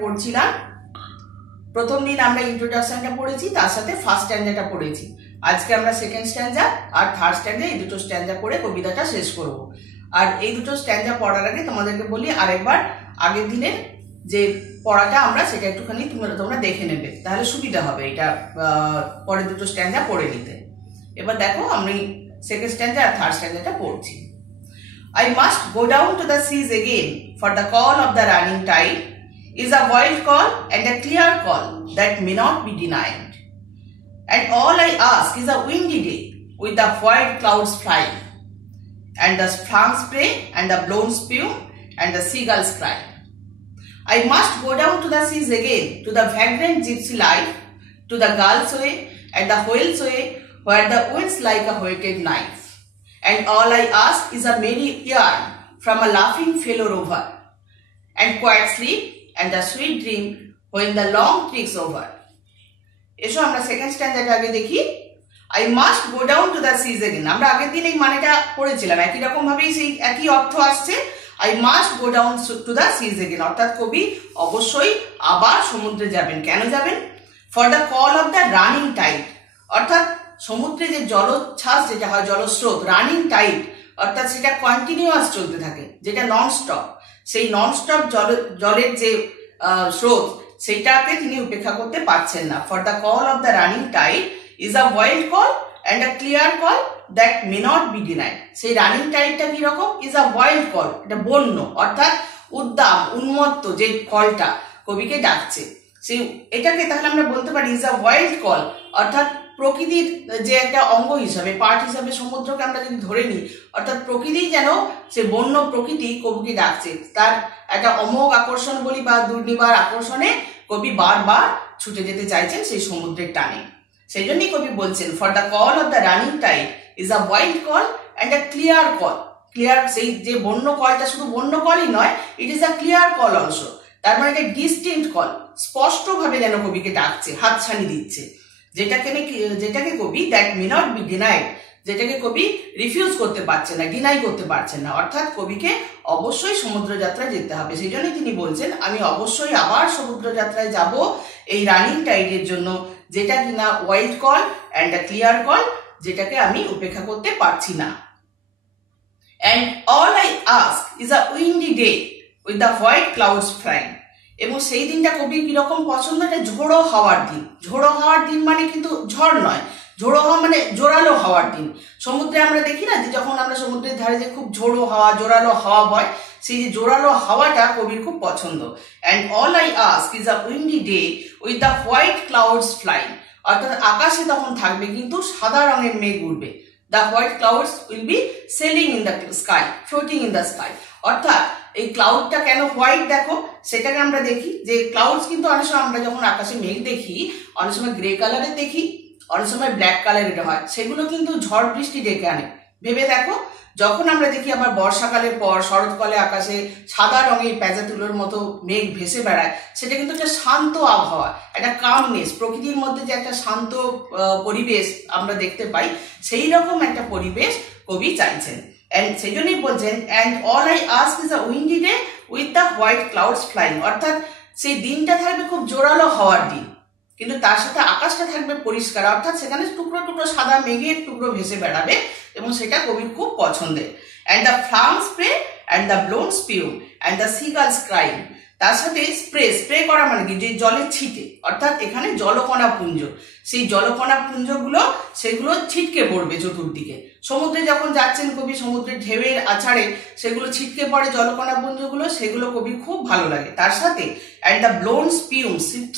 পড়ছিলাম। প্রথম দিন আমরা ইন্ট্রোডাকশনটা পড়েছি, তার সাথে ফার্স্ট স্ট্যান্ডাটা পড়েছি। আজকে আমরা সেকেন্ড স্ট্যান্ডা আর থার্ড স্ট্যান্ডা এই দুটো স্ট্যান্ডা পড়ে কবিতাটা শেষ করব। আর এই দুটো স্ট্যান্ডা পড়ার আগে তোমাদেরকে বলি আরেকবার আগের দিনের যে পড়াটা আমরা সেটা একটুখানি তোমরা দেখে নেবে, তাহলে সুবিধা হবে এটা পরের দুটো স্ট্যান্ডা পড়ে নিতে। এবার দেখো আমি সেকেন্ড স্ট্যান্ডা আর থার্ড স্ট্যান্ডাটা পড়ছি। I must go down to the seas again, for the call of the running tide is a wild call and a clear call that may not be denied. And all I ask is a windy day with the white clouds flying, and the sprung spray and the blown spume and the seagulls cry. I must go down to the seas again, to the vagrant gypsy life, to the gulls way and the whales way, where the winds like a whetted knife. And all I ask is a merry yarn from a laughing fellow rover, and quiet sleep and a sweet dream when the long trip's over. এসো আমরা second standard আগে দেখি। I must go down to the seas again. আমরা আগের দিন এই মানেটা পড়েছিলাম, একই রকম ভাবেই সেই একই অর্থ আসছে। I must go down to the seas again, অর্থাৎ কবি অবশ্যই আবার সমুদ্রে যাবেন। কেন যাবেন? For the call of the running tide, অর্থাৎ সমুদ্রে যে জলোচ্ছ্বাস যেটা হয়, জলস্রোত, রানিং টাইড, অর্থাৎ সেটা কন্টিনিউয়াস চলতে থাকে, যেটা নন স্টপ, সেই নন স্টপ জলের যে স্রোত সেইটাকে তিনি উপেক্ষা করতে পারছেন না। For the call of the running tide is a wild call and a clear call that may not be denied. সেই রানিং টাইডটা কিরকম? ইজ আ ওয়াইল্ড কল, এটা বন্য, অর্থাৎ উদ্দাম উন্মত্ত যে কলটা কবিকে ডাকছে, সেই এটাকে তাহলে আমরা বলতে পারি ইজ আ ওয়াইল্ড কল, অর্থাৎ প্রকৃতির যে একটা অঙ্গ হিসাবে, পার্ট হিসাবে সমুদ্রকে আমরা যদি ধরে নিই, অর্থাৎ প্রকৃতি যেন সে বন্য প্রকৃতি কবিকে ডাকছে, তার একটা অমোঘ আকর্ষণ বলি বা দুর্নিবার আকর্ষণে কবি বারবার ছুটে যেতে চাইছেন সেই সমুদ্রের টানে। সেই জন্যই কবি বলছেন for the call of the running tide is a wild call and a clear call. Clear, সেই যে বন্য কলটা শুধু বন্য কলই নয়, it is a clear call also. তার মানে এটা ডিস্টিংক্ট কল, স্পষ্টভাবে যেন কবিকে ডাকছে, হাতছানি দিচ্ছে, যেটাকে কবি that may not be denied, যেটাকে কবি রিফিউজ করতে পারছেন না, ডিনাই করতে পারছেন না, অর্থাৎ কবিকে অবশ্যই সমুদ্র যাত্রায় যেতে হবে। সেই জন্যই তিনি বলছেন আমি অবশ্যই আবার সমুদ্র যাত্রায় যাব এই রানিং টাইডের জন্য, যেটা কিনা wild call and a clear call, যেটাকে আমি উপেক্ষা করতে পারছি না। And all I ask is a Windy day with the white clouds flying. এবং সেই দিনটা কবির কিরকম পছন্দ? এটা ঝোড়ো হাওয়ার দিন। ঝোড়ো হাওয়ার দিন মানে কিন্তু ঝড় নয়, ঝোড়ো হাওয়া মানে জোরালো হাওয়ার দিন। সমুদ্রে আমরা দেখি না যে যখন আমরা সমুদ্রের ধারে যে খুব ঝোড়ো হাওয়া, জোরালো হাওয়া হয়, সেই যে জোরালো হাওয়াটা কবির খুব পছন্দ। And all I ask is a Windy day with the white clouds flying, অর্থাৎ আকাশে তখন থাকবে কিন্তু সাদা রঙের মেঘ উড়বে। The white clouds will be selling in the sky, floating in the sky. অর্থাৎ এই ক্লাউডটা কেন হোয়াইট দেখো, সেটাকে আমরা দেখি যে ক্লাউডস কিন্তু অনেক সময় আমরা যখন আকাশে মেঘ দেখি, অনেক সময় গ্রে কালারের দেখি, অনেক সময় ব্ল্যাক কালারের হয়, সেগুলো কিন্তু ঝড় বৃষ্টি ডেকে আনে। ভেবে দেখো, যখন আমরা দেখি আবার বর্ষাকালের পর শরৎকালে আকাশে সাদা রঙের পেঁজা তুলোর মতো মেঘ ভেসে বেড়ায়, সেটা কিন্তু একটা শান্ত আবহাওয়া, একটা কামনেস, প্রকৃতির মধ্যে যে একটা শান্ত পরিবেশ আমরা দেখতে পাই, সেই রকম একটা পরিবেশ কবি চাইছেন। And সেই জন্যই বলছেন and all I ask is a windy day with the white clouds flying, অর্থাৎ সেই দিনটা থাকবে খুব জোরালো হাওয়ার দিন, কিন্তু তার সাথে আকাশটা থাকবে পরিষ্কার, অর্থাৎ সেখানে টুকরো টুকরো সাদা মেঘের টুকরো ভেসে বেড়াবে, এবং সেটা কবির খুব পছন্দের। and the flung spray and the blown spume and the seagulls crying, তার সাথে স্প্রে করা মানে কি, যে জলের ছিটে, অর্থাৎ এখানে জলকণা পুঞ্জ, সেই জলকণা পুঞ্জগুলো সেগুলো ছিটকে পড়বে চতুর্দিকে। সমুদ্রে যখন যাচ্ছেন কবি, সমুদ্রের ঢেউয়ের আছাড়ে সেগুলো ছিটকে পড়ে জলকণা পুঞ্জগুলো, সেগুলো কবির খুব ভালো লাগে। তার সাথে and the blown spume,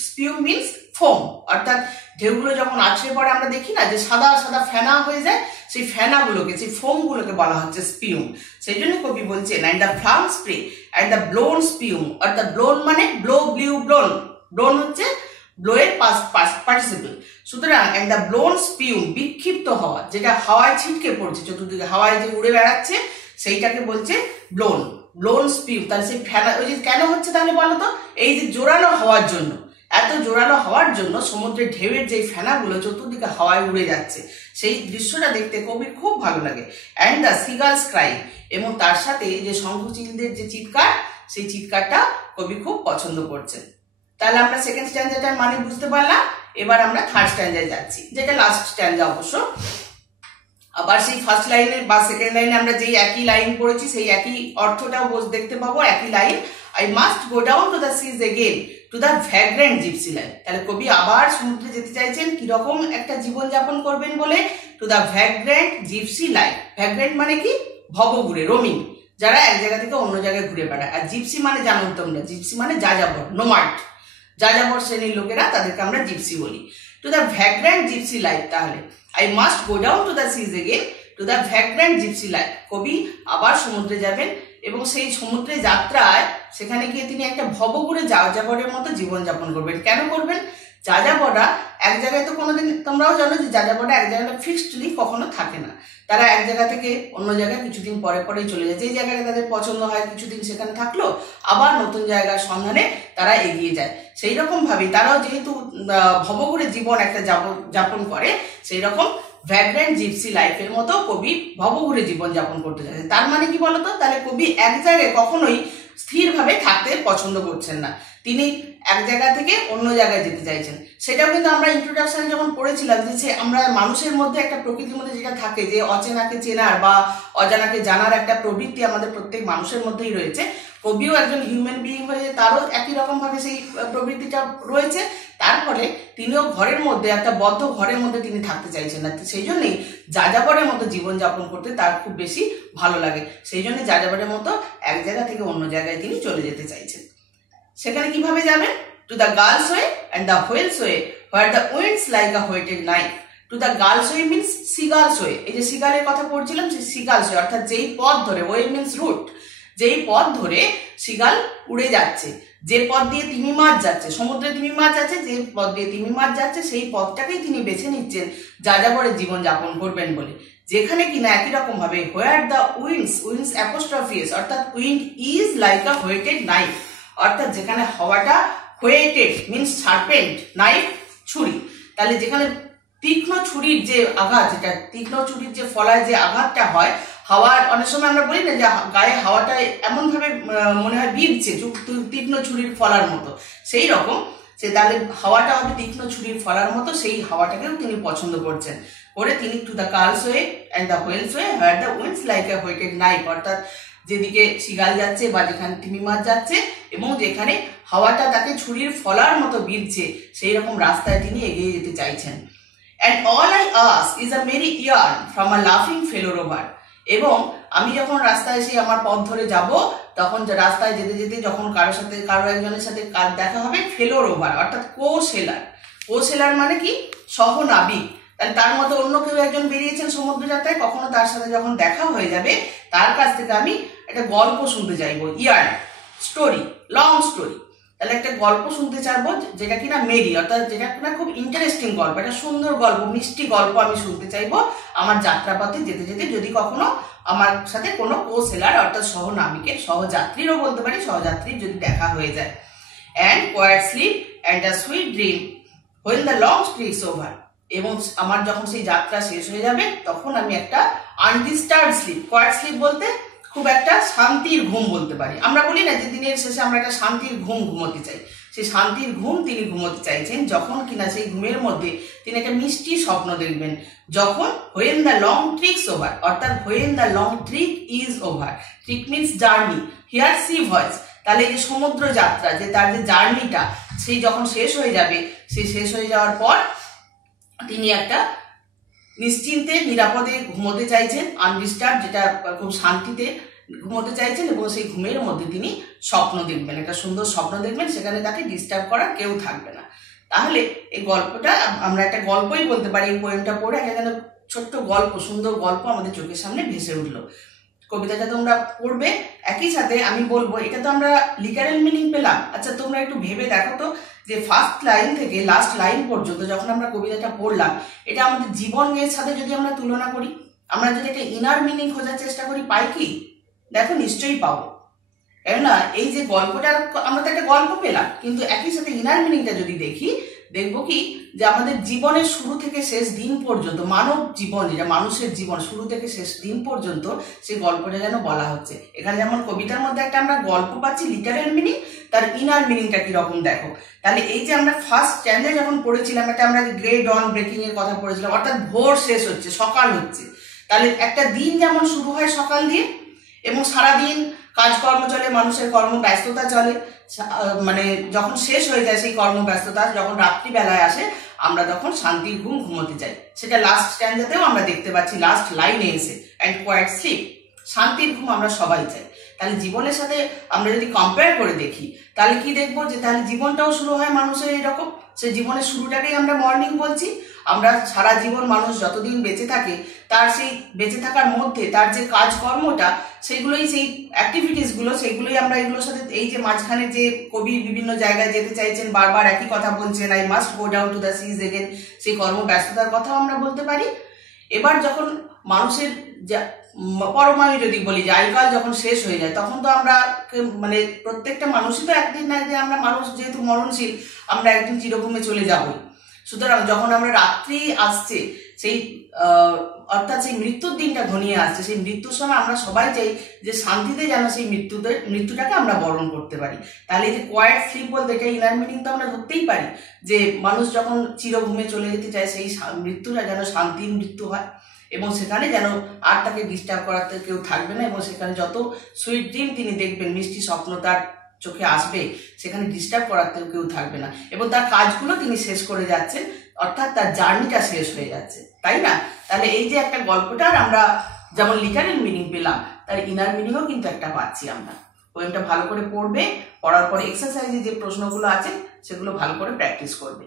spume means foam, অর্থাৎ ঢেউগুলো যখন আছড়ে পড়ে আমরা দেখি না যে সাদা সাদা ফেনা হয়ে যায়, সেই ফেনাগুলোকে, সেই ফোমগুলোকে বলা হচ্ছে স্পিউম। সেই জন্য কবি বলছেন and the flung spray and the blown spume, অর্থাৎ ব্লোন মানে ব্লো, ব্লিউ, ব্লোন, ব্লোন হচ্ছে ব্লোয়ের পার্টিসিপল। সুতরাং অ্যান্ড দ্য ব্লোন স্পিউম, বিক্ষিপ্ত হওয়া, যেটা হাওয়ায় ছিটকে পড়ছে চতুর্দিকে, হাওয়ায় যে উড়ে বেড়াচ্ছে, সেইটাকে বলছে ব্লোন, ব্লোন স্পিউম। তাহলে সেই ফেনা, ওই যে কেন হচ্ছে তাহলে বলো তো? এই যে জোরালো হওয়ার জন্য, এত জোরালো হওয়ার জন্য সমুদ্রের ঢেউয়ের যে ফেনাগুলো চতুর্দিকে হাওয়ায় উড়ে যাচ্ছে, সেই দৃশ্যটা দেখতে কবির খুব ভালো লাগে। অ্যান্ড দ্য সিগালস ক্রাই, এবং তার সাথে যে শঙ্খচিলদের যে চিৎকার, সেই চিৎকারটা কবি খুব পছন্দ করছেন। তাহলে আমরা সেকেন্ড স্ট্যান্ডাটার মানে বুঝতে পারলাম। এবার আমরা থার্ড স্ট্যান্ডায় যাচ্ছি, যেটা লাস্ট স্ট্যান্ডা অবশ্য। আবার সেই ফার্স্ট লাইনে বা সেকেন্ড লাইনে আমরা যেই একই লাইন পড়েছি সেই একই অর্থটাও দেখতে পাবো, একই line. I must go down to the seas again to the vagrant gypsy life. তাহলে কবি আবার সমুদ্রে যেতে চাইছেন, কিরকম একটা জীবনযাপন করবেন বলে, to the vagrant gypsy life. Vagrant মানে কি? ভবঘুরে, রোমিং, যারা এক জায়গা থেকে অন্য জায়গায় ঘুরে বেড়ায়। আর জিপসি মানে জানো তোমরা, জিপসি মানে যাযাবর, নোমাড, যাযাবর শ্রেণীর লোকেরা, তাদেরকে আমরা জিপসি বলি। To the vagrant gypsy life, তাহলে I must go down to the seas again to the vagrant gypsy life. কবি আবার সমুদ্রে যাবেন এবং সেই সমুদ্রে যাত্রায় সেখানে গিয়ে তিনি একটা ভবঘুরে যাযাবরের মতো জীবনযাপন করবেন। কেন করবেন? যাযাবররা এক জায়গায় তো কোনোদিন, তোমরাও জানো যে যাযাবররা এক জায়গায় ফিক্সডলি কখনো থাকে না। তারা এক জায়গা থেকে অন্য জায়গায় কিছুদিন পরে পরেই চলে যায়। যেই জায়গাটা তাদের পছন্দ হয় কিছুদিন সেখানে থাকলো, আবার নতুন জায়গার সন্ধানে তারা এগিয়ে যায়। সেই রকম ভাবেই তারাও যেহেতু ভবঘুরে জীবন একটা যাপন করে, সেই রকম ভ্যাগ্রেন্ট জিপসি লাইফের মতো কবি ভবঘুরে জীবন যাপন করতে চাইছেন। তার মানে কি বলতো? তাহলে কবি এক জায়গায় কখনোই স্থিরভাবে থাকতে পছন্দ করছেন না, তিনি এক জায়গা থেকে অন্য জায়গায় যেতে চাইছেন। সেটাও কিন্তু আমরা ইন্ট্রোডাকশনে যখন পড়েছিলাম যে আমরা মানুষের মধ্যে একটা প্রকৃতির মধ্যে যেটা থাকে যে অচেনাকে চেনার বা অজানাকে জানার একটা প্রবৃত্তি আমাদের প্রত্যেক মানুষের মধ্যেই রয়েছে। কবিও একজন হিউম্যান বিইং হয়ে তারও একই রকম ভাবে সেই প্রবৃত্তিটা রয়েছে। তার ফলে তিনিও ঘরের মধ্যে, একটা বদ্ধ ঘরের মধ্যে তিনি থাকতে চাইছেন না। সেই জন্যই যাযাবরের মতো জীবনযাপন করতে তার খুব বেশি ভালো লাগে। সেই জন্য যাযাবরের মতো এক জায়গা থেকে অন্য জায়গায় তিনি চলে যেতে চাইছেন। সেখানে কিভাবে যাবেন? To the gull's way and the whale's way where the wind's like a whetted knife. To the gull's way means seagull's way. এই যে সিগালের কথা পড়ছিলাম, সেই সিগালস ওয়ে অর্থাৎ যেই পথ ধরে, ওয়ে মিনস রুট, যেই পথ ধরে সিগাল উড়ে যাচ্ছে, যে পথ দিয়ে তিমি মাছ যাচ্ছে, সমুদ্রে তিমি মাছ যাচ্ছে, যে পথ দিয়ে তিমি মাছ যাচ্ছে, সেই পথটাকেই তিনি বেছে নিচ্ছেন যাযাবরের জীবন যাপন করবেন বলে। যেখানে কিনা একই রকম ভাবে where the wind's, wind's apostrophe s, অর্থাৎ wind is like a whetted knife, অর্থাৎ যেখানে হাওয়াটা হোয়েটেড মিনস সার্পেন্ট, নাইফ ছুরি। তাহলে যেখানে তীক্ষ্ণ ছুরির যে আঘাত, যেটা তীক্ষ্ণ ছুরির যে ফলায় যে আঘাতটা হয়, হাওয়ার অনেক সময় আমরা বলি না যে গায়ে হাওয়াটা এমন ভাবে মনে হয় বিঁধছে তীক্ষ্ণ ছুরির ফলার মতো, সেই রকম সে তাহলে হাওয়াটা হবে তীক্ষ্ণ ছুরির ফলার মতো, সেই হাওয়াটাকেও তিনি পছন্দ করছেন করে তিনি to the gull's way and the whale's way where the wind's like a whetted knife, অর্থাৎ যেদিকে সিগাল যাচ্ছে বা যেখানে তিমি মাছ যাচ্ছে এবং যেখানে হাওয়াটা তাকে ছুরির ফলার মতো বিঁধছে, সেই রকম রাস্তায় তিনি এগিয়ে যেতে চাইছেন। And all I ask is a merry yarn from a laughing fellow rover. এবং আমি যখন রাস্তায় এসে আমার পথ ধরে যাব, তখন রাস্তায় যেতে যেতে যখন কারো একজনের সাথে দেখা হবে, ফেলো রোভার অর্থাৎ কো সেলার। কো সেলার মানে কি? সহনাবিক। তাহলে তার মতো অন্য কেউ একজন বেরিয়েছেন সমুদ্র যাত্রায়, কখনো তার সাথে যখন দেখা হয়ে যাবে, তার কাছ থেকে আমি একটা গল্প শুনতে চাইবো, ইয়ার্ন, স্টোরি, লং স্টোরি। তাহলে একটা গল্প শুনতে চাইবো যেটা কিনা মেরি, অর্থাৎ যেটা কিনা খুব ইন্টারেস্টিং গল্প, একটা সুন্দর গল্প, মিষ্টি গল্প আমি শুনতে চাইবো আমার যাত্রাপথে যেতে যেতে, যদি কখনো আমার সাথে কোনো কো সেলার অর্থাৎ সহনাবিকের, সহযাত্রীরও বলতে পারি, সহযাত্রীর যদি দেখা হয়ে যায়। And quiet sleep and a sweet dream when the long streets over. এবং আমার যখন সেই যাত্রা শেষ হয়ে যাবে, তখন আমি একটা আনডিস্টার্বড স্লিপ, কোয়াইট স্লিপ বলতে খুব একটা শান্তির ঘুম বলতে পারি। আমরা বলি না যে দিনের শেষে আমরা একটা শান্তির ঘুম ঘুমোতে চাই, সেই শান্তির ঘুম তিনি ঘুমোতে চাইছেন, যখন কিনা সেই ঘুমের মধ্যে তিনি একটা মিষ্টি স্বপ্ন দেখবেন, যখন when the long trick's over, অর্থাৎ when the long trick is over, trick means journey, hear sea voice. তাহলে এই যে সমুদ্র যাত্রা, যে তার যে জার্নিটা, সেই যখন শেষ হয়ে যাবে, সেই শেষ হয়ে যাওয়ার পর তিনি একটা নিশ্চিন্তে নিরাপদে ঘুমোতে চাইছেন, আনডিস্টার্ব, যেটা খুব শান্তিতে ঘুমোতে চাইছেন, এবং সেই ঘুমের মধ্যে তিনি স্বপ্ন দেখবেন, একটা সুন্দর স্বপ্ন দেখবেন, সেখানে তাকে ডিস্টার্ব করার কেউ থাকবে না। তাহলে এই গল্পটা আমরা একটা গল্পই বলতে পারি। এই পোয়েমটা পড়ে একটা ছোট্ট গল্প, সুন্দর গল্প আমাদের চোখের সামনে ভেসে উঠলো। কবিতাটা তোমরা পড়বে, একই সাথে আমি বলবো এটা তো আমরা লিটারাল মিনিং পেলাম। আচ্ছা তোমরা একটু ভেবে দেখো তো, যে ফার্স্ট লাইন থেকে লাস্ট লাইন পর্যন্ত যখন আমরা কবিতাটা পড়লাম, এটা আমাদের জীবনের সাথে যদি আমরা তুলনা করি, আমরা যদি একটা ইনার মিনিং খোঁজার চেষ্টা করি, পাই কি? দেখো নিশ্চয়ই পাবো। কেননা এই যে গল্পটা, আমরা তো একটা গল্প পেলাম, কিন্তু একই সাথে ইনার মিনিংটা যদি দেখি, দেখবো কি যে আমাদের জীবনের শুরু থেকে শেষ দিন পর্যন্ত, মানব জীবন যেটা মানুষের জীবন শুরু থেকে শেষ দিন পর্যন্ত সেই গল্পটা যেন বলা হচ্ছে। এখানে যেমন কবিতার মধ্যে একটা আমরা গল্প পাচ্ছি লিটারেল মিনিং, তার ইনার মিনিংটা কিরকম দেখো। তাহলে এই যে আমরা ফার্স্ট স্ট্যান্ডে যখন পড়েছিলাম, এটা আমরা গ্রে ডন ব্রেকিং এর কথা পড়েছিলাম, অর্থাৎ ভোর শেষ হচ্ছে, সকাল হচ্ছে। তাহলে একটা দিন যেমন শুরু হয় সকাল দিয়ে এবং সারাদিন কাজকর্ম চলে, মানুষের কর্মব্যস্ততা চলে, মানে যখন শেষ হয়ে যায় সেই কর্মব্যস্ততা, যখন রাত্রিবেলায় আসে আমরা তখন শান্তির ঘুম ঘুমোতে যাই। সেটা লাস্ট স্ট্যান্ডাতেও আমরা দেখতে পাচ্ছি, লাস্ট লাইনে এসে অ্যান্ড কোয়াইট স্লিপ, শান্তির ঘুম আমরা সবাই চাই। তাহলে জীবনের সাথে আমরা যদি কম্পেয়ার করে দেখি তাহলে কি দেখবো যে তাহলে জীবনটাও শুরু হয় মানুষের এইরকম, সে জীবনের শুরুটাকেই আমরা মর্নিং বলছি। আমরা সারা জীবন মানুষ যতদিন বেঁচে থাকে তার সেই বেঁচে থাকার মধ্যে তার যে কাজকর্মটা, সেগুলোই সেই অ্যাক্টিভিটিসগুলো, সেইগুলোই আমরা এগুলোর সাথে, এই যে মাঝখানে যে কবি বিভিন্ন জায়গায় যেতে চাইছেন, বারবার একই কথা বলছেন, I must go down to the seas again, সেই কর্মব্যস্ততার কথাও আমরা বলতে পারি। এবার যখন মানুষের পরমায়ু যদি বলি যে আয়ুকাল যখন শেষ হয়ে যায়, তখন তো আমরা মানে প্রত্যেকটা মানুষই তো একদিন না একদিন, আমরা মানুষ যেহেতু মরণশীল, আমরা একদিন চিরঘুমে চলে যাবই। সুতরাং যখন আমরা রাত্রি আসছে, সেই অর্থাৎ সেই মৃত্যুর দিনটা ঘনিয়ে আসছে, সেই মৃত্যুর সময় আমরা সবাই চাই যে শান্তিতে যেন সেই মৃত্যুটাকে আমরা বরণ করতে পারি। তাহলে এই যে কোয়াইট স্লিপ বলতে এটা ইনার মিনিং তো আমরা ধরতেই পারি যে মানুষ যখন চিরঘুমে চলে যেতে চায়, সেই মৃত্যুটা যেন শান্তির মৃত্যু হয় এবং সেখানে যেন আর তাকে ডিস্টার্ব করাতে কেউ থাকবে না, এবং সেখানে যত সুইট ড্রিম তিনি দেখবেন, মিষ্টি স্বপ্ন তার চোখে আসবে, সেখানে ডিস্টার্ব করাতেও কেউ থাকবে না, এবং তার কাজগুলো তিনি শেষ করে যাচ্ছেন, অর্থাৎ তার জার্নিটা শেষ হয়ে যাচ্ছে, তাই না? তাহলে এই যে একটা গল্পটার আমরা যেমন লিটারেল মিনিং পেলাম, তার ইনার মিনিংও কিন্তু একটা পাচ্ছি আমরা। পোয়েমটা ভালো করে পড়বে, পড়ার পরে এক্সারসাইজে যে প্রশ্নগুলো আছে সেগুলো ভালো করে প্র্যাকটিস করবে।